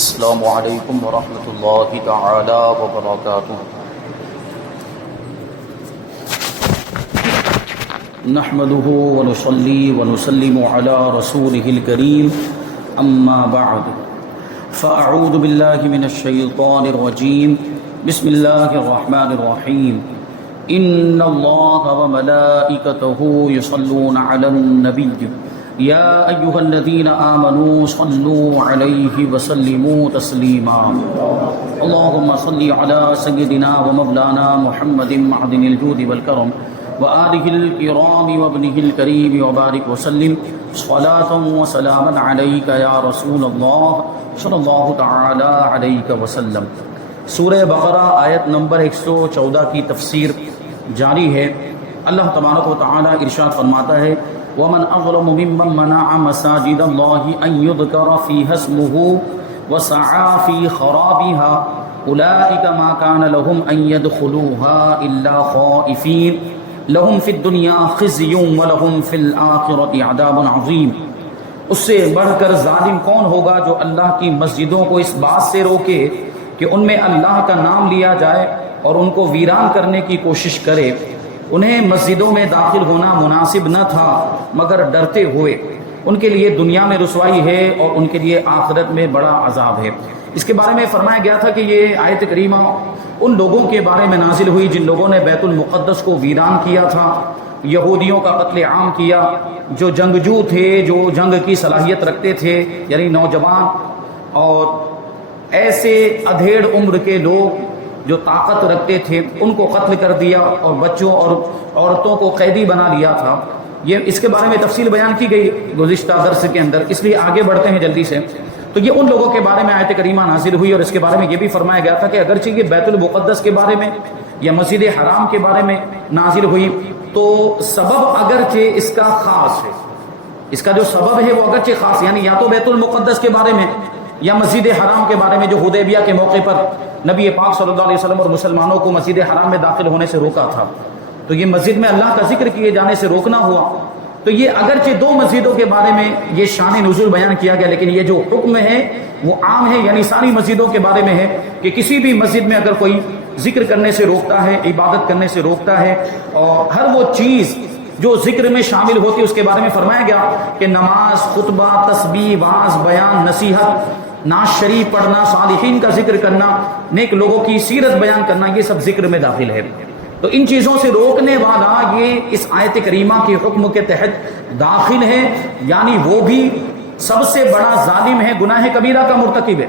السلام علیکم ورحمۃ اللہ تعالی وبرکاتہ۔ نحمده ونصلي ونسلم على رسوله الكريم اما بعد فاعوذ بالله من الشیطان الرجیم بسم اللہ الرحمن الرحیم ان اللہ وملائکته يصلون على النبی یا ایها الذین آمنوا صلوا علیہ وسلموا تسلیما اللهم صل علی سیدنا ومولانا محمد معدن الجود والکرم وآلہ الکرام وابنہ الکریم وبارک وسلم صلاۃ وسلاما علیک یا رسول اللہ صلی اللہ تعالی علیہ وسلم۔ سورہ بقرہ آیت نمبر 114 کی تفسیر جاری ہے۔ اللہ تبارک و تعالی ارشاد فرماتا ہے وَمَنْ أَظْلَمُ مِمَّنْ مَنَعَ مَسَاجِدَ اللَّهِ أَنْ يُذْكَرَ فِيهَا اسْمُهُ وَسَعَى فِي خَرَابِهَا أُولَئِكَ مَا كَانَ لَهُمْ أَنْ يَدْخُلُوهَا إِلَّا خَائِفِينَ لَهُمْ فِي الدُّنْيَا خِزْيٌ وَلَهُمْ فِي الْآخِرَةِ عَذَابٌ عَظِيمٌ۔ اس سے بڑھ کر ظالم کون ہوگا جو اللہ کی مسجدوں کو اس بات سے روکے کہ ان میں اللہ کا نام لیا جائے اور ان کو ویران کرنے کی کوشش کرے۔ انہیں مسجدوں میں داخل ہونا مناسب نہ تھا مگر ڈرتے ہوئے، ان کے لیے دنیا میں رسوائی ہے اور ان کے لیے آخرت میں بڑا عذاب ہے۔ اس کے بارے میں فرمایا گیا تھا کہ یہ آیت کریمہ ان لوگوں کے بارے میں نازل ہوئی جن لوگوں نے بیت المقدس کو ویران کیا تھا، یہودیوں کا قتل عام کیا، جو جنگجو تھے، جو جنگ کی صلاحیت رکھتے تھے، یعنی نوجوان اور ایسے ادھیڑ عمر کے لوگ جو طاقت رکھتے تھے ان کو قتل کر دیا اور بچوں اور عورتوں کو قیدی بنا لیا تھا۔ یہ اس کے بارے میں تفصیل بیان کی گئی گزشتہ درس کے اندر، اس لیے آگے بڑھتے ہیں جلدی سے۔ تو یہ ان لوگوں کے بارے میں آیت کریمہ نازل ہوئی اور اس کے بارے میں یہ بھی فرمایا گیا تھا کہ اگرچہ یہ بیت المقدس کے بارے میں یا مسجد حرام کے بارے میں نازل ہوئی تو سبب اگرچہ اس کا خاص ہے، اس کا جو سبب ہے وہ اگرچہ خاص، یعنی یا تو بیت المقدس کے بارے میں یا مسجد حرام کے بارے میں جو حدیبیہ کے موقع پر نبی پاک صلی اللہ علیہ وسلم اور مسلمانوں کو مسجد حرام میں داخل ہونے سے روکا تھا، تو یہ مسجد میں اللہ کا ذکر کیے جانے سے روکنا ہوا۔ تو یہ اگرچہ دو مسجدوں کے بارے میں یہ شان نزول بیان کیا گیا، لیکن یہ جو حکم ہے وہ عام ہے، یعنی ساری مسجدوں کے بارے میں ہے کہ کسی بھی مسجد میں اگر کوئی ذکر کرنے سے روکتا ہے، عبادت کرنے سے روکتا ہے، اور ہر وہ چیز جو ذکر میں شامل ہوتی ہے اس کے بارے میں فرمایا گیا کہ نماز، خطبہ، تسبیح، واعظ، بیان، نصیحت، نعت شریف پڑھنا، صالحین کا ذکر کرنا، نیک لوگوں کی سیرت بیان کرنا، یہ سب ذکر میں داخل ہے۔ تو ان چیزوں سے روکنے والا یہ اس آیت کریمہ کے حکم کے تحت داخل ہے، یعنی وہ بھی سب سے بڑا ظالم ہے، گناہ کبیرہ کا مرتکب ہے۔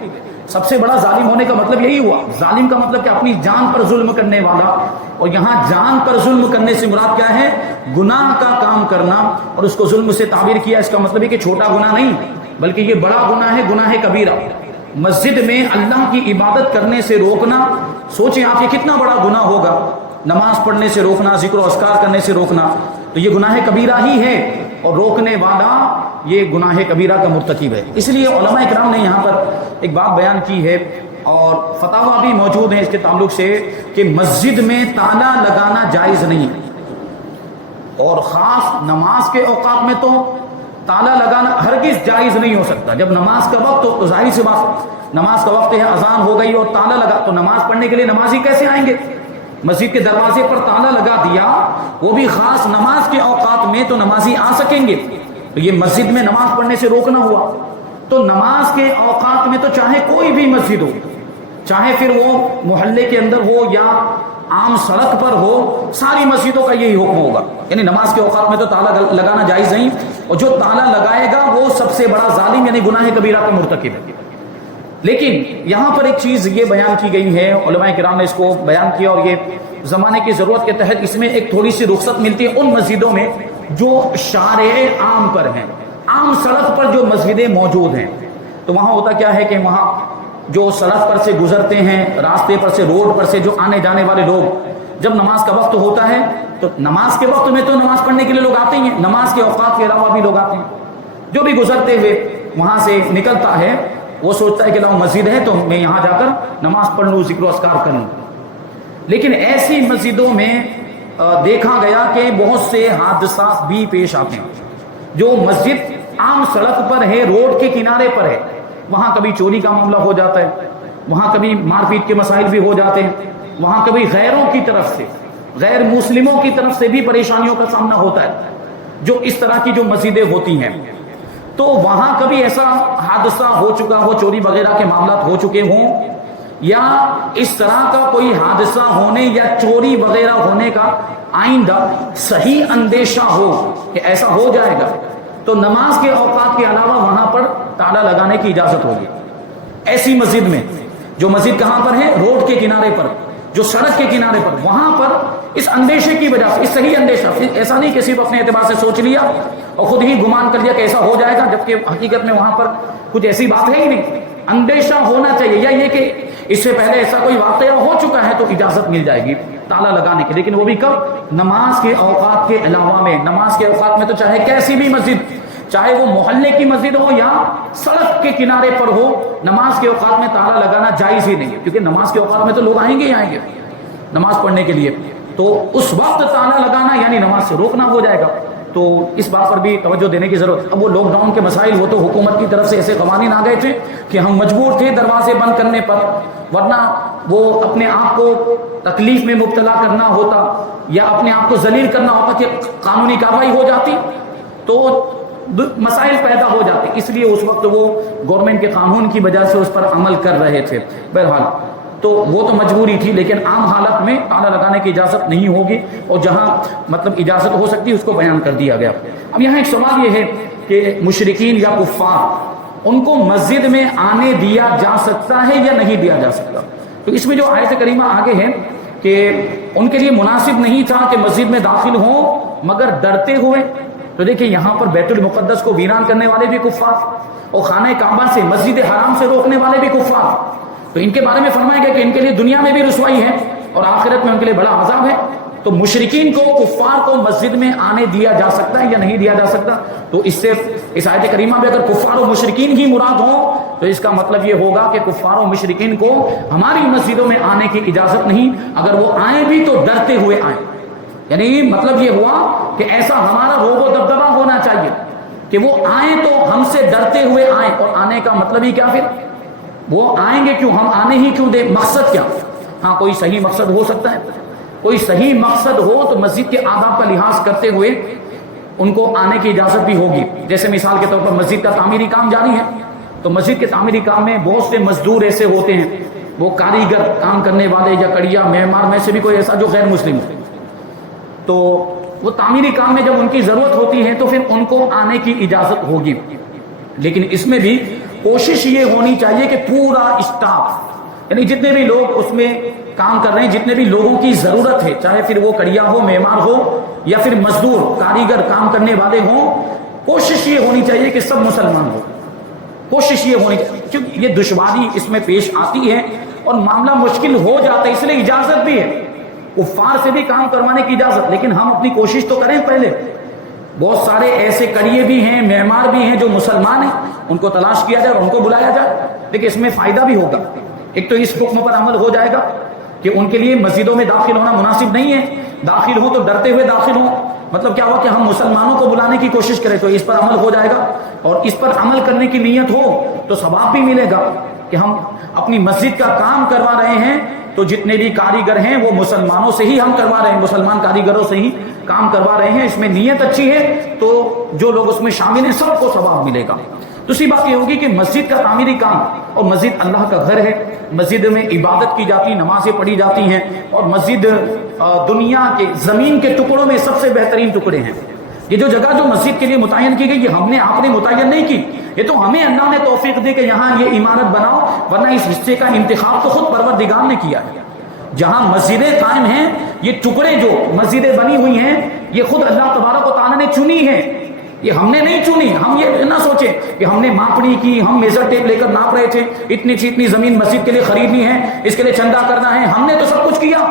سب سے بڑا ظالم ہونے کا مطلب یہی ہوا، ظالم کا مطلب کہ اپنی جان پر ظلم کرنے والا، اور یہاں جان پر ظلم کرنے سے مراد کیا ہے؟ گناہ کا کام کرنا، اور اس کو ظلم سے تعبیر کیا، اس کا مطلب ہے کہ چھوٹا گناہ نہیں بلکہ یہ بڑا گناہ ہے، گناہ کبیرہ۔ مسجد میں اللہ کی عبادت کرنے سے روکنا، سوچیں آپ یہ کتنا بڑا گناہ ہوگا، نماز پڑھنے سے روکنا، ذکر و اذکار کرنے سے روکنا، تو یہ گناہ کبیرہ ہی ہے، اور روکنے والا یہ گناہ کبیرہ کا مرتکب ہے۔ اس لیے علماء کرام نے یہاں پر ایک بات بیان کی ہے اور فتاوی بھی موجود ہیں اس کے تعلق سے کہ مسجد میں تالا لگانا جائز نہیں، اور خاص نماز کے اوقات میں تو تالا لگانا ہرگز جائز نہیں ہو سکتا۔ جب نماز کا وقت ہو تو ظاہر سی بات، نماز کا وقت ہے، اذان ہو گئی اور تالا لگا تو نماز پڑھنے کے لیے نمازی کیسے آئیں گے؟ مسجد کے دروازے پر تالا لگا دیا، وہ بھی خاص نماز کے اوقات میں، تو نمازی آ سکیں گے؟ تو یہ مسجد میں نماز پڑھنے سے روکنا ہوا۔ تو نماز کے اوقات میں تو چاہے کوئی بھی مسجد ہو، چاہے پھر وہ محلے کے اندر ہو یا عام سڑک پر ہو، ساری مسجدوں کا یہی حکم ہوگا، یعنی نماز کے اوقات میں تو تالا لگانا جائز نہیں، اور جو تالا لگائے گا وہ سب سے بڑا ظالم یعنی گناہ کبیرہ کا مرتکب ہے۔ لیکن یہاں پر ایک چیز یہ بیان کی گئی ہے، علماء کرام نے اس کو بیان کیا، اور یہ زمانے کی ضرورت کے تحت اس میں ایک تھوڑی سی رخصت ملتی ہے ان مسجدوں میں جو شارع عام پر ہیں، عام سڑک پر جو مسجدیں موجود ہیں۔ تو وہاں ہوتا کیا ہے کہ وہاں جو سڑک پر سے گزرتے ہیں، راستے پر سے، روڈ پر سے جو آنے جانے والے لوگ، جب نماز کا وقت ہوتا ہے تو نماز کے وقت میں تو نماز پڑھنے کے لیے لوگ آتے ہی ہیں، نماز کے اوقات کے علاوہ بھی لوگ آتے ہیں۔ جو بھی گزرتے ہوئے وہاں سے نکلتا ہے وہ سوچتا ہے کہ لاؤ مسجد ہے تو میں یہاں جا کر نماز پڑھ لوں، ذکر و اذکار کروں۔ لیکن ایسی مسجدوں میں دیکھا گیا کہ بہت سے حادثات بھی پیش آتے ہیں۔ جو مسجد عام سڑک پر ہے، روڈ کے کنارے پر ہے، وہاں کبھی چوری کا معاملہ ہو جاتا ہے، وہاں کبھی مار پیٹ کے مسائل بھی ہو جاتے ہیں، وہاں کبھی غیروں کی طرف سے، غیر مسلموں کی طرف سے بھی پریشانیوں کا سامنا ہوتا ہے، جو اس طرح کی جو مسجدیں ہوتی ہیں۔ تو وہاں کبھی ایسا حادثہ ہو چکا ہو، چوری وغیرہ کے معاملات ہو چکے ہوں، یا اس طرح کا کوئی حادثہ ہونے یا چوری وغیرہ ہونے کا آئندہ صحیح اندیشہ ہو کہ ایسا ہو جائے گا، تو نماز کے اوقات کے علاوہ وہاں پر تالا لگانے کی اجازت ہوگی۔ ایسی مسجد میں، جو مسجد کہاں پر ہے؟ روڈ کے کنارے پر، جو سڑک کے کنارے پر، وہاں پر اس اندیشے کی وجہ سے، اس صحیح اندیشہ، ایسا نہیں کہ صرف اپنے اعتبار سے سوچ لیا اور خود ہی گمان کر لیا کہ ایسا ہو جائے گا، جبکہ حقیقت میں وہاں پر کچھ ایسی بات ہے ہی نہیں۔ اندیشہ ہونا چاہیے، یا یہ کہ اس سے پہلے ایسا کوئی واقعہ ہو چکا ہے تو اجازت مل جائے گی تالا لگانے کی، لیکن وہ بھی کب؟ نماز کے اوقات کے علاوہ میں۔ نماز کے اوقات میں تو چاہے کیسی بھی مسجد، چاہے وہ محلے کی مسجد ہو یا سڑک کے کنارے پر ہو، نماز کے اوقات میں تالا لگانا جائز ہی نہیں ہے، کیونکہ نماز کے اوقات میں تو لوگ آئیں گے ہی آئیں گے نماز پڑھنے کے لیے، تو اس وقت تالا لگانا یعنی نماز سے روکنا ہو جائے گا۔ تو اس بات پر بھی توجہ دینے کی ضرورت ہے۔ اب وہ لاک ڈاؤن کے مسائل، وہ تو حکومت کی طرف سے ایسے قوانین آ گئے تھے کہ ہم مجبور تھے دروازے بند کرنے پر، ورنہ وہ اپنے آپ کو تکلیف میں مبتلا کرنا ہوتا یا اپنے آپ کو ذلیل کرنا ہوتا کہ قانونی کارروائی ہو جاتی، تو مسائل پیدا ہو جاتے، اس لیے اس وقت وہ گورنمنٹ کے قانون کی وجہ سے اس پر عمل کر رہے تھے۔ بہرحال تو وہ تو مجبوری تھی، لیکن عام حالت میں تالا لگانے کی اجازت نہیں ہوگی، اور جہاں مطلب اجازت ہو سکتی ہے اس کو بیان کر دیا گیا۔ اب یہاں ایک سوال یہ ہے کہ مشرکین یا کفار، ان کو مسجد میں آنے دیا جا سکتا ہے یا نہیں دیا جا سکتا؟ تو اس میں جو آیت کریمہ آگے ہے کہ ان کے لیے مناسب نہیں تھا کہ مسجد میں داخل ہوں مگر ڈرتے ہوئے۔ تو دیکھیں یہاں پر بیت المقدس کو ویران کرنے والے بھی کفار، اور خانہ کعبہ سے، مسجد حرام سے روکنے والے بھی کفار، تو ان کے بارے میں فرمایا گیا کہ ان کے لیے دنیا میں بھی رسوائی ہے اور آخرت میں ان کے لیے بڑا عذاب ہے۔ تو مشرکین کو، کفار کو مسجد میں آنے دیا جا سکتا ہے یا نہیں دیا جا سکتا؟ تو اس سے اس آیت کریمہ میں اگر کفار و مشرکین ہی مراد ہوں تو اس کا مطلب یہ ہوگا کہ کفار و مشرکین کو ہماری مسجدوں میں آنے کی اجازت نہیں، اگر وہ آئیں بھی تو ڈرتے ہوئے آئیں۔ یعنی مطلب یہ ہوا کہ ایسا ہمارا روب و دبدبہ ہونا چاہیے کہ وہ آئیں تو ہم سے ڈرتے ہوئے آئیں، اور آنے کا مطلب ہی کیا؟ پھر وہ آئیں گے کیوں، ہم آنے ہی کیوں دیں؟ مقصد کیا؟ ہاں کوئی صحیح مقصد ہو سکتا ہے، کوئی صحیح مقصد ہو تو مسجد کے آداب کا لحاظ کرتے ہوئے ان کو آنے کی اجازت بھی ہوگی۔ جیسے مثال کے طور پر مسجد کا تعمیری کام جاری ہے، تو مسجد کے تعمیری کام میں بہت سے مزدور ایسے ہوتے ہیں، وہ کاریگر، کام کرنے والے یا کڑیا معمار میں سے بھی کوئی ایسا جو غیر مسلم ہو، تو وہ تعمیری کام میں جب ان کی ضرورت ہوتی ہے تو پھر ان کو آنے کی اجازت ہوگی۔ لیکن اس میں بھی کوشش یہ ہونی چاہیے کہ پورا اسٹاف، یعنی جتنے بھی لوگ اس میں کام کر رہے ہیں، جتنے بھی لوگوں کی ضرورت ہے، چاہے پھر وہ کڑیا ہو، معمار ہو، یا پھر مزدور، کاریگر، کام کرنے والے ہوں، کوشش یہ ہونی چاہیے کہ سب مسلمان ہو۔ کوشش یہ ہونی چاہیے، کیونکہ یہ دشواری اس میں پیش آتی ہے اور معاملہ مشکل ہو جاتا ہے، اس لیے اجازت بھی ہے، کفار سے بھی کام کروانے کی اجازت، لیکن ہم اپنی کوشش تو کریں پہلے۔ بہت سارے ایسے کڑیے بھی ہیں، معمار بھی ہیں جو مسلمان ہیں، ان کو تلاش کیا جائے اور ان کو بلایا جائے، لیکن اس میں فائدہ بھی ہوگا۔ ایک تو اس حکم پر عمل ہو جائے گا کہ ان کے لیے مسجدوں میں داخل ہونا مناسب نہیں ہے، داخل ہوں تو ڈرتے ہوئے داخل ہوں، مطلب کیا ہوا کہ ہم مسلمانوں کو بلانے کی کوشش کریں، تو اس پر عمل ہو جائے گا، اور اس پر عمل کرنے کی نیت ہو تو ثواب بھی ملے گا کہ ہم اپنی مسجد کا کام کروا رہے ہیں، تو جتنے بھی کاریگر ہیں وہ مسلمانوں سے ہی ہم کروا رہے ہیں، مسلمان کاریگروں سے ہی کام کروا رہے ہیں، اس میں نیت اچھی ہے تو جو لوگ اس میں شامل ہیں سب کو ثواب ملے گا۔ دوسری بات یہ ہوگی کہ مسجد کا تعمیری کام، اور مسجد اللہ کا گھر ہے، مسجد میں عبادت کی جاتی، نمازیں پڑھی جاتی ہیں، اور مسجد دنیا کے زمین کے ٹکڑوں میں سب سے بہترین ٹکڑے ہیں۔ یہ جو جگہ جو مسجد کے لیے متعین کی گئی، یہ ہم نے، آپ نے متعین نہیں کی، یہ تو ہمیں اللہ نے توفیق دی کہ یہاں یہ عمارت بناؤ، ورنہ اس حصے کا انتخاب تو خود پروردگار نے کیا ہے۔ جہاں مسجدیں قائم ہیں، یہ ٹکڑے جو مسجدیں بنی ہوئی ہیں، یہ خود اللہ تبارک و تعالیٰ نے چنی ہے، یہ ہم نے نہیں چنی۔ ہم یہ نہ سوچیں کہ ہم نے ماپنی کی، ہم میزر ٹیپ لے کر ناپ رہے تھے، اتنی سی اتنی زمین مسجد کے لیے خریدنی ہے، اس کے لیے چندہ کرنا ہے، ہم نے تو سب کچھ کیا۔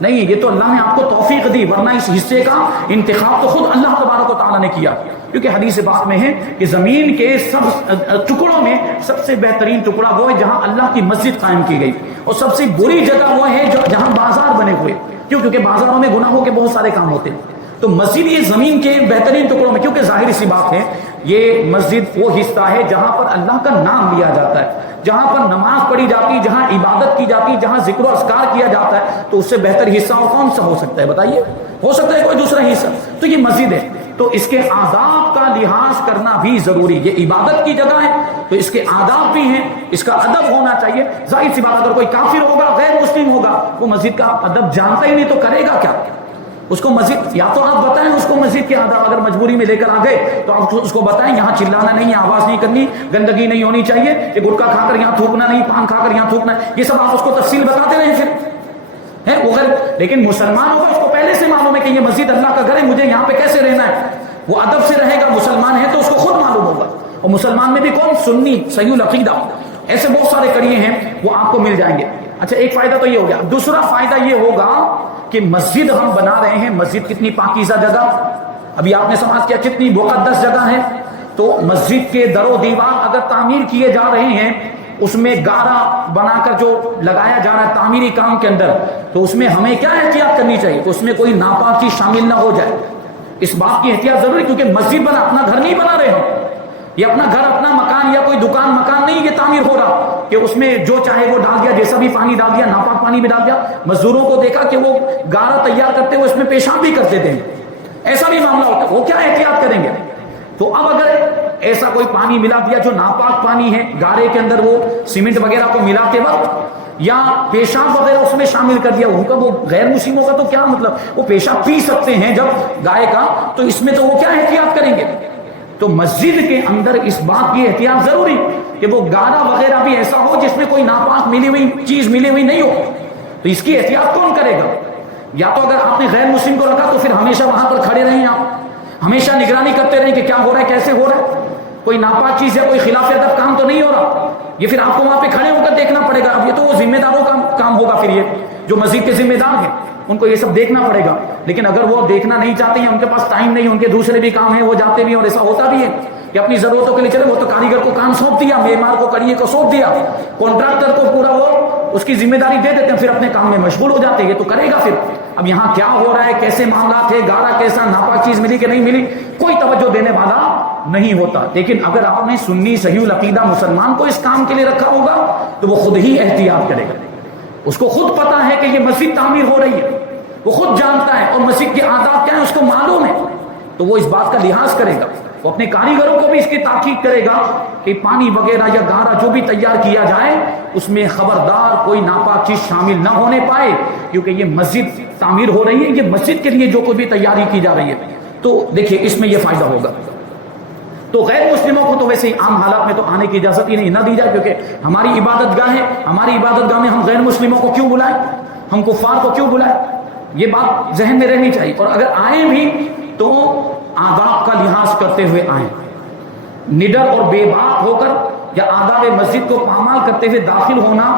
نہیں، یہ تو اللہ نے آپ کو توفیق دی، ورنہ اس حصے کا انتخاب تو خود اللہ تبارک و تعالیٰ نے کیا، کیونکہ حدیث بات میں ہے کہ زمین کے سب ٹکڑوں میں سب سے بہترین ٹکڑا وہ ہے جہاں اللہ کی مسجد قائم کی گئی، اور سب سے بری جگہ وہ ہے جہاں بازار بنے ہوئے، کیونکہ بازاروں میں گناہوں کے بہت سارے کام ہوتے ہیں، تو مسجد یہ زمین کے بہترین ٹکڑوں میں، کیونکہ ظاہر سی بات ہے یہ مسجد وہ حصہ ہے جہاں پر اللہ کا نام لیا جاتا ہے، جہاں پر نماز پڑھی جاتی، جہاں عبادت کی جاتی، جہاں ذکر و اذکار کیا جاتا ہے، تو اس سے بہتر حصہ اور کون سا ہو سکتا ہے بتائیے؟ ہو سکتا ہے کوئی دوسرا حصہ؟ تو یہ مسجد ہے، تو اس کے آداب کا لحاظ کرنا بھی ضروری. یہ عبادت کی جگہ ہے تو اس کے آداب بھی ہیں، اس کا ادب ہونا چاہیے. ظاہر سی بات اگر کوئی کافر ہوگا، غیر مسلم ہوگا، وہ مسجد کا ادب جانتا ہی نہیں تو کرے گا کیا؟ اس کو مسجد یا تو آپ بتائیں اس کو مسجد کے آداب، اگر مجبوری میں لے کر آ گئے تو آپ اس کو بتائیں یہاں چلانا نہیں ہے، آواز نہیں کرنی، گندگی نہیں ہونی چاہیے، یہ گٹکا کھا کر یہاں تھوکنا نہیں، پان کھا کر یہاں تھوکنا، یہ سب آپ اس کو تفصیل بتاتے رہیں پھر ہے وہ غیر. لیکن مسلمان ہوگا اس کو پہلے سے معلوم ہے کہ یہ مسجد اللہ کا گھر ہے، مجھے یہاں پہ کیسے رہنا ہے، وہ ادب سے رہے گا. مسلمان ہے تو اس کو خود معلوم ہوگا. اور مسلمان میں بھی کون؟ سنی صحیح العقیدہ، ایسے بہت سارے کڑیے ہیں وہ آپ کو مل جائیں گے. اچھا ایک فائدہ تو یہ ہو گیا. دوسرا فائدہ یہ ہوگا کہ مسجد ہم بنا رہے ہیں، مسجد کتنی پاکیزہ جگہ، ابھی آپ نے سماعت کیا کتنی مقدس جگہ ہے. تو مسجد کے در و دیوار اگر تعمیر کیے جا رہے ہیں، اس میں گارا بنا کر جو لگایا جا رہا ہے تعمیری کام کے اندر، تو اس میں ہمیں کیا احتیاط کرنی چاہیے کہ اس میں کوئی ناپاک چیز شامل نہ ہو جائے. اس بات کی احتیاط ضروری، کیونکہ مسجد بنا اپنا گھر نہیں بنا رہے ہم، یہ اپنا گھر اپنا مکان یا کوئی دکان مکان نہیں یہ تعمیر ہو رہا کہ اس میں جو چاہے وہ ڈال دیا، جیسا بھی پانی ڈال دیا، ناپاک پانی بھی ڈال دیا. مزدوروں کو دیکھا کہ وہ گارا تیار کرتے ہوئے اس میں پیشاب بھی کر دیتے ہیں، ایسا بھی معاملہ ہوتا ہے، وہ کیا احتیاط کریں گے؟ تو اب اگر ایسا کوئی پانی ملا دیا جو ناپاک پانی ہے گارے کے اندر، وہ سیمنٹ وغیرہ کو ملاتے وقت یا پیشاب وغیرہ اس میں شامل کر دیا، ان کا وہ غیر مسلموں کا تو کیا مطلب، وہ پیشاب پی سکتے ہیں جب گائے کا، تو اس میں تو وہ کیا احتیاط کریں گے؟ تو مسجد کے اندر اس بات کی احتیاط ضروری کہ وہ گارا وغیرہ بھی ایسا ہو جس میں کوئی ناپاک ملی ہوئی چیز ملی ہوئی نہیں ہو. تو اس کی احتیاط کون کرے گا؟ یا تو اگر آپ نے غیر مسلم کو رکھا تو پھر ہمیشہ وہاں پر کھڑے رہیں، آپ ہمیشہ نگرانی کرتے رہیں کہ کیا ہو رہا ہے، کیسے ہو رہا ہے، کوئی ناپاک چیز یا کوئی خلاف ادب کام تو نہیں ہو رہا. یہ پھر آپ کو وہاں پہ کھڑے ہو کر دیکھنا پڑے گا. اب یہ تو وہ ذمہ داروں کا کام ہوگا، پھر یہ جو مسجد کے ذمہ دار ہیں ان کو یہ سب دیکھنا پڑے گا. لیکن اگر وہ دیکھنا نہیں چاہتے ہیں، ان کے پاس ٹائم نہیں، ان کے دوسرے بھی کام ہیں، وہ جاتے بھی، اور ایسا ہوتا بھی ہے کہ اپنی ضرورتوں کے لیے چلے، وہ تو کاریگر کو کام سونپ دیا، معمار کو کڑیے کو سونپ دیا، کانٹریکٹر کو پورا وہ اس کی ذمہ داری دے دیتے ہیں، پھر اپنے کام میں مشغول ہو جاتے ہیں. یہ تو کرے گا پھر. اب یہاں کیا ہو رہا ہے، کیسے معاملات ہے، گارا کیسا، ناپاک چیز ملی کہ نہیں ملی، کوئی توجہ دینے والا نہیں ہوتا. لیکن اگر آپ نے سنی صحیح العقیدہ مسلمان کو اس کام کے لیے رکھا ہوگا تو وہ خود ہی احتیاط کرے گا. اس کو خود پتا ہے کہ یہ مسجد تعمیر ہو رہی ہے، وہ خود جانتا ہے، اور مسجد کے آداب کیا ہیں اس کو معلوم ہے، تو وہ اس بات کا لحاظ کرے گا. وہ اپنے کاریگروں کو بھی اس کی تاکید کرے گا کہ پانی وغیرہ یا گارا جو بھی تیار کیا جائے اس میں خبردار کوئی ناپاک چیز شامل نہ ہونے پائے، کیونکہ یہ مسجد تعمیر ہو رہی ہے، یہ مسجد کے لیے جو کوئی بھی تیاری کی جا رہی ہے. تو دیکھیے اس میں یہ فائدہ ہوگا. تو غیر مسلموں کو تو ویسے ہی عام حالات میں تو آنے کی اجازت ہی نہیں نہ دی جائے، کیونکہ ہماری عبادت گاہ ہے، ہماری عبادت گاہ میں ہم غیر مسلموں کو کیوں بلائیں، ہم کفار کو کیوں بلائیں، یہ بات ذہن میں رہنی چاہیے. اور اگر آئیں بھی تو آداب کا لحاظ کرتے ہوئے آئیں، نڈر اور بے باک ہو کر یا آداب مسجد کو پامال کرتے ہوئے داخل ہونا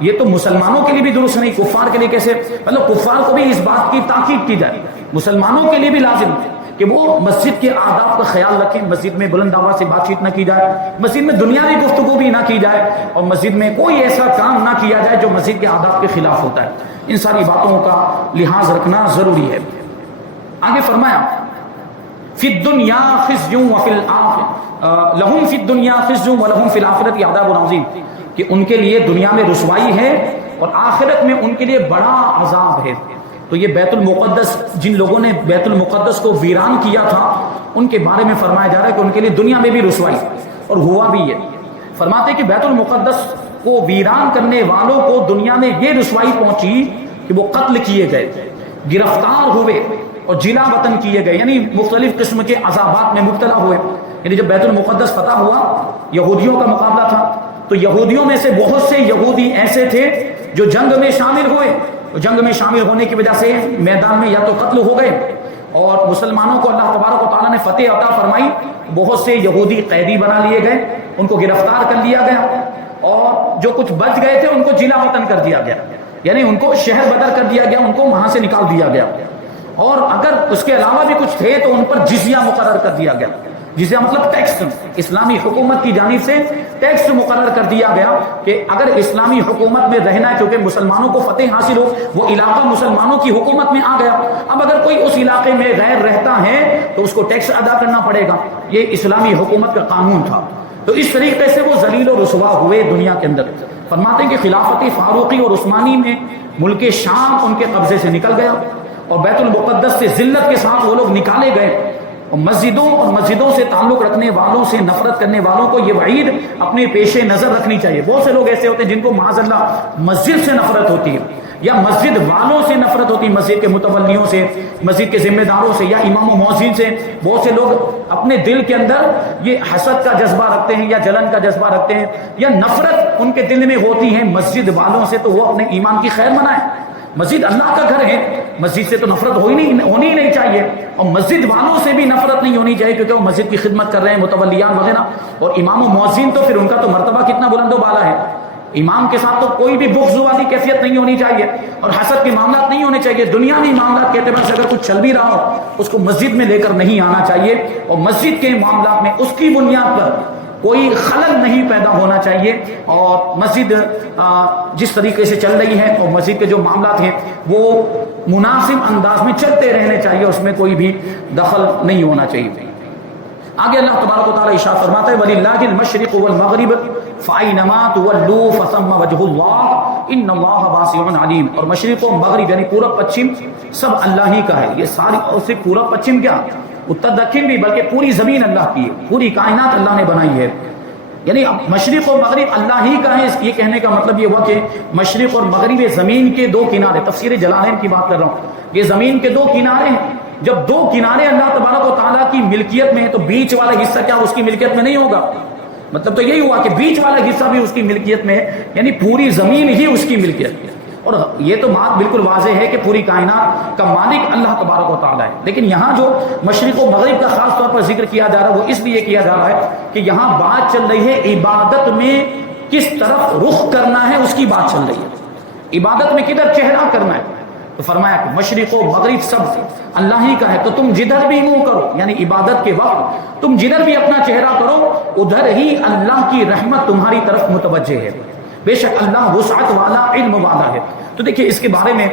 یہ تو مسلمانوں کے لیے بھی درست نہیں، کفار کے لیے کیسے، مطلب کفار کو بھی اس بات کی تاکید کی جائے، مسلمانوں کے لیے بھی لازم ہے کہ وہ مسجد کے آداب کا خیال رکھیں. مسجد میں بلند آواز سے بات چیت نہ کی جائے، مسجد میں دنیاوی گفتگو بھی نہ کی جائے، اور مسجد میں کوئی ایسا کام نہ کیا جائے جو مسجد کے آداب کے خلاف ہوتا ہے. ان ساری باتوں کا لحاظ رکھنا ضروری ہے. آگے فرمایا فی الدنیا خزی وفی الآخرۃ لہم فی الدنیا خزی ولہم فی الآخرۃ عذاب عظیم، کہ ان کے لیے دنیا میں رسوائی ہے اور آخرت میں ان کے لیے بڑا عذاب ہے. تو یہ بیت المقدس، جن لوگوں نے بیت المقدس کو ویران کیا تھا ان کے بارے میں فرمایا جا رہا ہے کہ ان کے لیے دنیا میں بھی رسوائی، اور ہوا بھی ہے. فرماتے ہیں کہ بیت المقدس کو ویران کرنے والوں کو دنیا میں یہ رسوائی پہنچی کہ وہ قتل کیے گئے، گرفتار ہوئے اور جلا وطن کیے گئے، یعنی مختلف قسم کے عذابات میں مبتلا ہوئے. یعنی جب بیت المقدس فتح ہوا، یہودیوں کا مقابلہ تھا، تو یہودیوں میں سے بہت سے یہودی ایسے تھے جو جنگ میں شامل ہوئے، جنگ میں شامل ہونے کی وجہ سے میدان میں یا تو قتل ہو گئے، اور مسلمانوں کو اللہ تبارک و تعالیٰ نے فتح عطا فرمائی. بہت سے یہودی قیدی بنا لیے گئے، ان کو گرفتار کر لیا گیا، اور جو کچھ بچ گئے تھے ان کو جلا وطن کر دیا گیا، یعنی ان کو شہر بدر کر دیا گیا، ان کو وہاں سے نکال دیا گیا. اور اگر اس کے علاوہ بھی کچھ تھے تو ان پر جزیہ مقرر کر دیا گیا. جسے مطلب ٹیکس، اسلامی حکومت کی جانب سے ٹیکس مقرر کر دیا گیا کہ اگر اسلامی حکومت میں رہنا ہے، کیونکہ مسلمانوں کو فتح حاصل ہو، وہ علاقہ مسلمانوں کی حکومت میں آ گیا، اب اگر کوئی اس علاقے میں غیر رہتا ہے تو اس کو ٹیکس ادا کرنا پڑے گا، یہ اسلامی حکومت کا قانون تھا۔ تو اس طریقے سے وہ ذلیل و رسوا ہوئے دنیا کے اندر۔ فرماتے ہیں کہ خلافت فاروقی اور عثمانی میں ملک شام ان کے قبضے سے نکل گیا، اور بیت المقدس سے ذلت کے ساتھ وہ لوگ نکالے گئے، اور مسجدوں سے تعلق رکھنے والوں سے نفرت کرنے والوں کو یہ وعید اپنے پیش نظر رکھنی چاہیے۔ بہت سے لوگ ایسے ہوتے ہیں جن کو معاذ اللہ مسجد سے نفرت ہوتی ہے، یا مسجد والوں سے نفرت ہوتی ہے، مسجد کے متولیوں سے، مسجد کے ذمہ داروں سے، یا امام و مؤذن سے۔ بہت سے لوگ اپنے دل کے اندر یہ حسد کا جذبہ رکھتے ہیں، یا جلن کا جذبہ رکھتے ہیں، یا نفرت ان کے دل میں ہوتی ہے مسجد والوں سے، تو وہ اپنے ایمان کی خیر منائیں۔ مسجد اللہ کا گھر ہے، مسجد سے تو نفرت ہونی ہی نہیں چاہیے، اور مسجد والوں سے بھی نفرت نہیں ہونی چاہیے، کیونکہ وہ مسجد کی خدمت کر رہے ہیں، متولیان وغیرہ۔ اور امام و مؤذن تو پھر ان کا تو مرتبہ کتنا بلند و بالا ہے، امام کے ساتھ تو کوئی بھی بغض والی کیفیت نہیں ہونی چاہیے، اور حسد کے معاملات نہیں ہونے چاہیے۔ دنیاوی معاملات کے اعتبار سے اگر کچھ چل بھی رہا ہو، اس کو مسجد میں لے کر نہیں آنا چاہیے، اور مسجد کے معاملات میں اس کی بنیاد پر کوئی خلل نہیں پیدا ہونا چاہیے، اور مسجد جس طریقے سے چل رہی ہے اور مسجد کے جو معاملات ہیں وہ مناسب انداز میں چلتے رہنے چاہیے، اس میں کوئی بھی دخل نہیں ہونا چاہیے۔ آگے اللہ تبارک و تعالیٰ ارشاد فرماتا ہے وَلِلَّهِ الْمَشْرِقُ وَالْمَغْرِبُ فَأَيْنَمَا تُوَلُّوا فَثَمَّ وَجْهُ اللَّهِ إِنَّ اللَّهَ وَاسِعٌ عَلِيمٌ۔ اور مشرق و مغرب یعنی پورب پچھم سب اللہ ہی کا ہے۔ یہ ساری، اور صرف پورب پچھم کیا، اتر دکن بھی، بلکہ پوری زمین اللہ کی ہے، پوری کائنات اللہ نے بنائی ہے۔ یعنی مشرق و مغرب اللہ ہی کا ہے، یہ کہنے کا مطلب یہ ہوا کہ مشرق اور مغرب زمین کے دو کنارے، تفسیر جلالین کی بات کر رہا ہوں، یہ زمین کے دو کنارے ہیں۔ جب دو کنارے اللہ تبارک و تعالیٰ کی ملکیت میں ہے تو بیچ والا حصہ کیا اس کی ملکیت میں نہیں ہوگا؟ مطلب تو یہی ہوا کہ بیچ والا حصہ بھی اس کی ملکیت میں ہے، یعنی پوری زمین ہی اس کی ملکیت ہے۔ اور یہ تو بات بالکل واضح ہے کہ پوری کائنات کا مالک اللہ تبارک و تعالیٰ ہے۔ لیکن یہاں جو مشرق و مغرب کا خاص طور پر ذکر کیا جا رہا ہے وہ اس لیے کیا جا رہا ہے کہ یہاں بات چل رہی ہے عبادت میں کس طرف رخ کرنا ہے، اس کی بات چل رہی ہے۔ عبادت میں کدھر چہرہ کرنا ہے، تو فرمایا کہ مشرق و مغرب سب اللہ ہی کا ہے، تو تم جدھر بھی منہ کرو، یعنی عبادت کے وقت تم جدھر بھی اپنا چہرہ کرو ادھر ہی اللہ کی رحمت تمہاری طرف متوجہ ہے۔ بے شک اللہ وسعت والا، علم والا ہے۔ تو دیکھیں اس کے بارے میں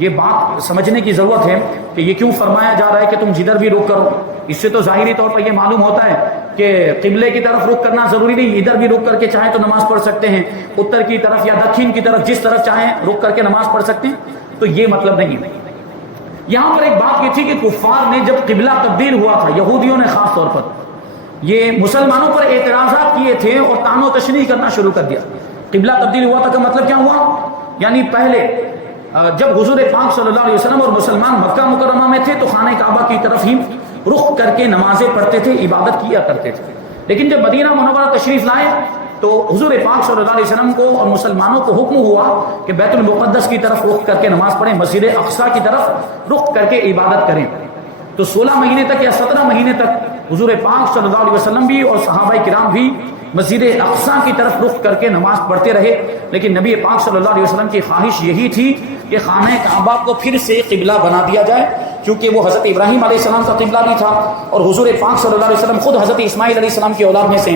یہ بات سمجھنے کی ضرورت ہے کہ یہ کیوں فرمایا جا رہا ہے کہ تم جدھر بھی رخ کرو۔ اس سے تو ظاہری طور پر یہ معلوم ہوتا ہے کہ قبلے کی طرف رخ کرنا ضروری نہیں، ادھر بھی رخ کر کے چاہیں تو نماز پڑھ سکتے ہیں، اتر کی طرف یا دکن کی طرف، جس طرف چاہیں رخ کر کے نماز پڑھ سکتے ہیں، تو یہ مطلب نہیں ہے۔ یہاں پر ایک بات یہ تھی کہ کفار نے جب قبلہ تبدیل ہوا تھا، یہودیوں نے خاص طور پر یہ مسلمانوں پر اعتراضات کیے تھے اور طعن و تشنیع کرنا شروع کر دیا۔ قبلہ تبدیل ہوا تھا کا مطلب کیا ہوا، یعنی پہلے جب حضور پاک صلی اللہ علیہ وسلم اور مسلمان مکہ مکرمہ میں تھے تو خانہ کعبہ کی طرف ہی رخ کر کے نمازیں پڑھتے تھے، عبادت کیا کرتے تھے۔ لیکن جب مدینہ منورہ تشریف لائے تو حضور پاک صلی اللہ علیہ وسلم کو اور مسلمانوں کو حکم ہوا کہ بیت المقدس کی طرف رخ کر کے نماز پڑھیں، مسجد اقصیٰ کی طرف رخ کر کے عبادت کریں۔ تو 16 مہینے تک یا 17 مہینے تک حضور پاک صلی اللہ علیہ وسلم بھی اور صحابہ کرام بھی مسجد اقصیٰ کی طرف رخ کر کے نماز پڑھتے رہے۔ لیکن نبی پاک صلی اللہ علیہ وسلم کی خواہش یہی تھی کہ خانہ کعبہ کو پھر سے قبلہ بنا دیا جائے، کیونکہ وہ حضرت ابراہیم علیہ السلام کا قبلہ بھی تھا، اور حضور پاک صلی اللہ علیہ وسلم خود حضرت اسماعیل علیہ السلام کی اولاد میں سے،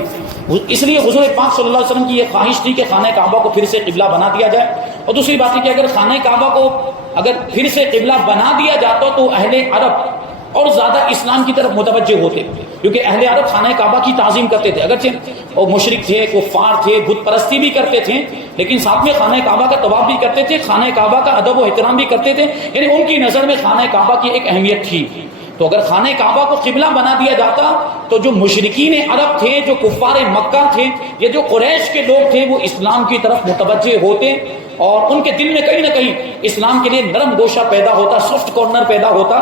اس لیے حضور پاک صلی اللہ علیہ وسلم کی یہ خواہش تھی کہ خانہ کعبہ کو پھر سے قبلہ بنا دیا جائے۔ اور دوسری بات ہے کہ اگر خانہ کعبہ کو اگر پھر سے قبلہ بنا دیا جاتا تو اہل عرب اور زیادہ اسلام کی طرف متوجہ ہوتے، کیونکہ اہل عرب خانہ کعبہ کی تعظیم کرتے تھے، اگرچہ وہ مشرک تھے، کفار تھے، بت پرستی بھی کرتے تھے، لیکن ساتھ میں خانہ کعبہ کا طواف بھی کرتے تھے، خانہ کعبہ کا ادب و احترام بھی کرتے تھے، یعنی ان کی نظر میں خانہ کعبہ کی ایک اہمیت تھی۔ تو اگر خانہ کعبہ کو قبلہ بنا دیا جاتا تو جو مشرکین عرب تھے، جو کفار مکہ تھے، یا جو قریش کے لوگ تھے، وہ اسلام کی طرف متوجہ ہوتے اور ان کے دل میں کہیں نہ کہیں اسلام کے لیے نرم گوشہ پیدا ہوتا، سافٹ کارنر پیدا ہوتا،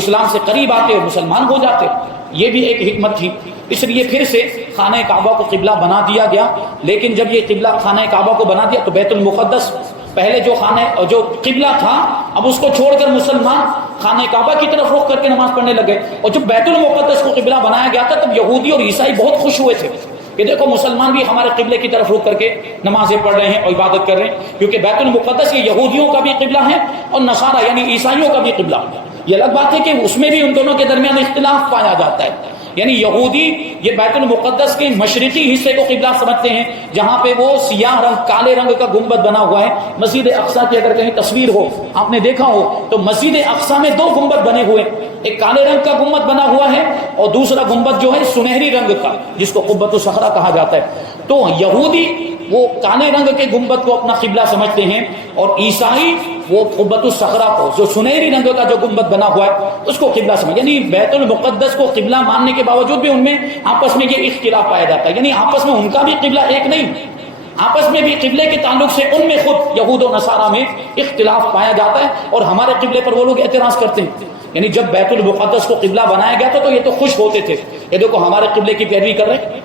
اسلام سے قریب آتے اور مسلمان ہو جاتے۔ یہ بھی ایک حکمت تھی، اس لیے پھر سے خانہ کعبہ کو قبلہ بنا دیا گیا۔ لیکن جب یہ قبلہ خانہ کعبہ کو بنا دیا تو بیت المقدس پہلے جو قبلہ تھا اب اس کو چھوڑ کر مسلمان خانہ کعبہ کی طرف رخ کر کے نماز پڑھنے لگے، اور جب بیت المقدس کو قبلہ بنایا گیا تھا تب یہودی اور عیسائی بہت خوش ہوئے تھے کہ دیکھو مسلمان بھی ہمارے قبلے کی طرف رخ کر کے نمازیں پڑھ رہے ہیں اور عبادت کر رہے ہیں، کیونکہ بیت المقدس یہ یہودیوں کا بھی قبلہ ہے اور نصارہ یعنی عیسائیوں کا بھی قبلہ ہے۔ یہ الگ بات ہے کہ اس میں بھی ان دونوں کے درمیان اختلاف پایا جاتا ہے، یعنی یہودی یہ بیت المقدس کے مشرقی حصے کو قبلہ سمجھتے ہیں، جہاں پہ وہ سیاہ رنگ کالے رنگ کا گنبد بنا ہوا ہے۔ مسجد اقصی کی اگر کہیں تصویر ہو، آپ نے دیکھا ہو تو مسجد اقصی میں دو گنبد بنے ہوئے، ایک کالے رنگ کا گنبد بنا ہوا ہے اور دوسرا گنبد جو ہے سنہری رنگ کا، جس کو قبۃ الصخرہ کہا جاتا ہے۔ تو یہودی وہ کالے رنگ کے گنبد کو اپنا قبلہ سمجھتے ہیں، اور عیسائی وہ قبۃ الصخرہ کو، جو سنہری رنگ کا جو گنبد بنا ہوا ہے، اس کو قبلہ سمجھ، یعنی بیت المقدس کو قبلہ ماننے کے باوجود بھی ان میں آپس میں یہ اختلاف پایا جاتا ہے، یعنی آپس میں ان کا بھی قبلہ ایک نہیں، آپس میں بھی قبلے کے تعلق سے ان میں خود یہود و نصارہ میں اختلاف پایا جاتا ہے، اور ہمارے قبلے پر وہ لوگ اعتراض کرتے ہیں۔ یعنی جب بیت المقدس کو قبلہ بنایا گیا تھا تو یہ تو خوش ہوتے تھے، یہ دیکھو ہمارے قبلے کی پیروی کر رہے ہیں،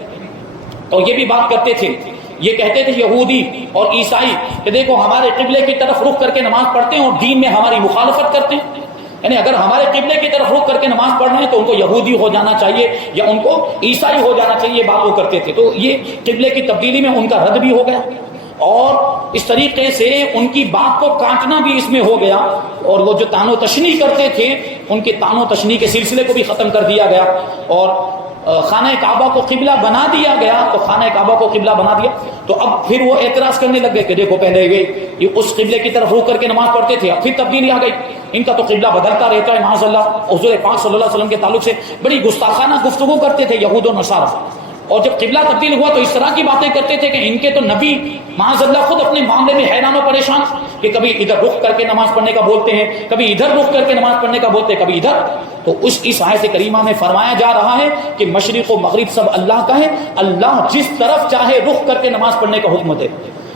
اور یہ بھی بات کرتے تھے، یہ کہتے تھے یہودی اور عیسائی کہ دیکھو ہمارے قبلے کی طرف رخ کر کے نماز پڑھتے ہیں اور دین میں ہماری مخالفت کرتے ہیں، یعنی اگر ہمارے قبلے کی طرف رخ کر کے نماز پڑھ رہے ہیں تو ان کو یہودی ہو جانا چاہیے یا ان کو عیسائی ہو جانا چاہیے، یہ بات وہ کرتے تھے۔ تو یہ قبلے کی تبدیلی میں ان کا رد بھی ہو گیا، اور اس طریقے سے ان کی بات کو کاٹنا بھی اس میں ہو گیا، اور وہ جو طعن و تشنیع کرتے تھے ان کے طعن و تشنیع کے سلسلے کو بھی ختم کر دیا گیا، اور خانہ کعبہ کو قبلہ بنا دیا گیا۔ تو خانہ کعبہ کو قبلہ بنا دیا تو اب پھر وہ اعتراض کرنے لگ گئے کہ دیکھو پہلے یہ اس قبلے کی طرف رخ کر کے نماز پڑھتے تھے، اب پھر تبدیلی آ گئی، ان کا تو قبلہ بدلتا رہتا ہے معاذ اللہ۔ حضور پاک صلی اللہ علیہ وسلم کے تعلق سے بڑی گستاخانہ گفتگو کرتے تھے یہود و نصارہ، اور جب قبلہ تبدیل ہوا تو اس طرح کی باتیں کرتے تھے کہ ان کے تو نبی معاذ اللہ خود اپنے معاملے میں حیران و پریشان کہ کبھی ادھر رخ کر کے نماز پڑھنے کا بولتے ہیں، کبھی ادھر رخ کر کے نماز پڑھنے کا بولتے ہیں، کبھی ادھر۔ تو اس آیت کریمہ میں فرمایا جا رہا ہے کہ مشرق و مغرب سب اللہ کا ہے، اللہ جس طرف چاہے رخ کر کے نماز پڑھنے کا حکم دے،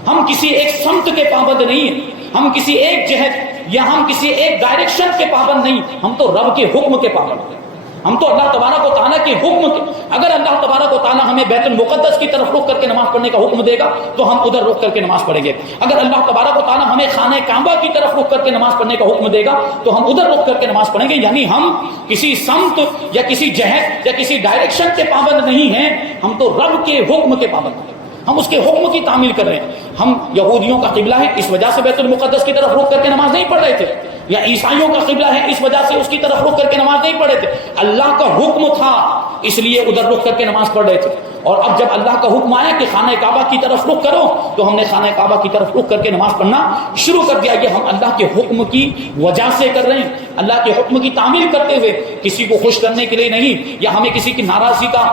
ہم کسی ایک سمت کے پابند نہیں ہیں، ہم کسی ایک جہت یا ہم کسی ایک ڈائریکشن کے پابند نہیں، ہم تو رب کے حکم کے پابند ہیں، ہم تو اللہ تبارک و تعالیٰ کے حکم کے، اگر اللہ تبارک و تعالیٰ ہمیں بیت المقدس کی طرف رخ کر کے نماز پڑھنے کا حکم دے گا تو ہم ادھر رخ کر کے نماز پڑھیں گے، اگر اللہ تبارک و تعالیٰ ہمیں خانہ کعبہ کی طرف رخ کر کے نماز پڑھنے کا حکم دے گا تو ہم ادھر رخ کر کے نماز پڑھیں گے۔ یعنی ہم کسی سمت یا کسی جہت یا کسی ڈائریکشن کے پابند نہیں ہیں، ہم تو رب کے حکم کے پابند ہیں، ہم اس کے حکم کی تعمیل کر رہے ہیں۔ ہم یہودیوں کا قبلہ ہے اس وجہ سے بیت المقدس کی طرف رخ کر کے نماز نہیں پڑھ رہے تھے، یا عیسائیوں کا قبلہ ہے اس وجہ سے اس کی طرف رخ کر کے نماز نہیں پڑھے تھے، اللہ کا حکم تھا اس لیے ادھر رخ کر کے نماز پڑھ رہے تھے، اور اب جب اللہ کا حکم آیا کہ خانہ کعبہ کی طرف رخ کرو تو ہم نے خانہ کعبہ کی طرف رخ کر کے نماز پڑھنا شروع کر دیا۔ یہ ہم اللہ کے حکم کی وجہ سے کر رہے ہیں، اللہ کے حکم کی تعمیل کرتے ہوئے، کسی کو خوش کرنے کے لیے نہیں، یا ہمیں کسی کی ناراضگی کا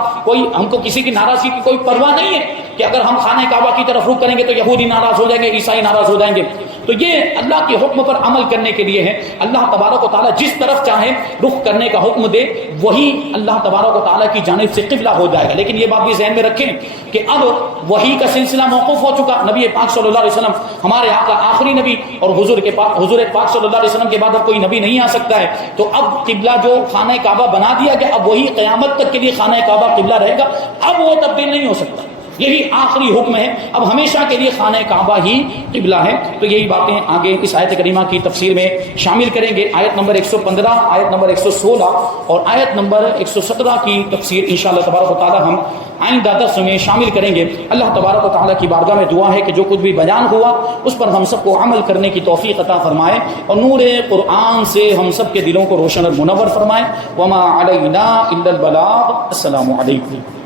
ہم کو کسی کی ناراضگی کی کوئی پرواہ نہیں ہے کہ اگر ہم خانہ کعبہ کی طرف رخ کریں گے تو یہودی ناراض ہو جائیں گے، عیسائی ناراض ہو جائیں گے۔ تو یہ اللہ کے حکم پر عمل کرنے کے لیے ہے، اللہ تبارک و تعالیٰ جس طرف چاہے رخ کرنے کا حکم دے وہی اللہ تبارک و تعالیٰ کی جانب سے قبلہ ہو جائے گا۔ لیکن یہ بات بھی ذہن میں رکھیں کہ اب وحی کا سلسلہ موقوف ہو چکا، نبی پاک صلی اللہ علیہ وسلم ہمارے آقا آخری نبی، اور حضور پاک صلی اللہ علیہ وسلم کے بعد اب کوئی نبی نہیں آ سکتا ہے، تو اب قبلہ جو خانہ کعبہ بنا دیا گیا اب وہی قیامت تک کے لیے خانہ کعبہ قبلہ رہے گا، اب وہ تبدیل نہیں ہو سکتا، یہی آخری حکم ہے، اب ہمیشہ کے لیے خانہ کعبہ ہی قبلہ ہے۔ تو یہی باتیں آگے اس آیت کریمہ کی تفسیر میں شامل کریں گے، آیت نمبر 115، آیت نمبر 116 اور آیت نمبر 117 کی تفسیر انشاءاللہ تبارک و تعالی ہم آئندہ درس میں شامل کریں گے۔ اللہ تبارک و تعالی کی بارگاہ میں دعا ہے کہ جو کچھ بھی بیان ہوا اس پر ہم سب کو عمل کرنے کی توفیق عطا فرمائے، اور نور قرآن سے ہم سب کے دلوں کو روشن اور منور فرمائے۔ وما علینا الا البلاغ۔ السلام علیکم۔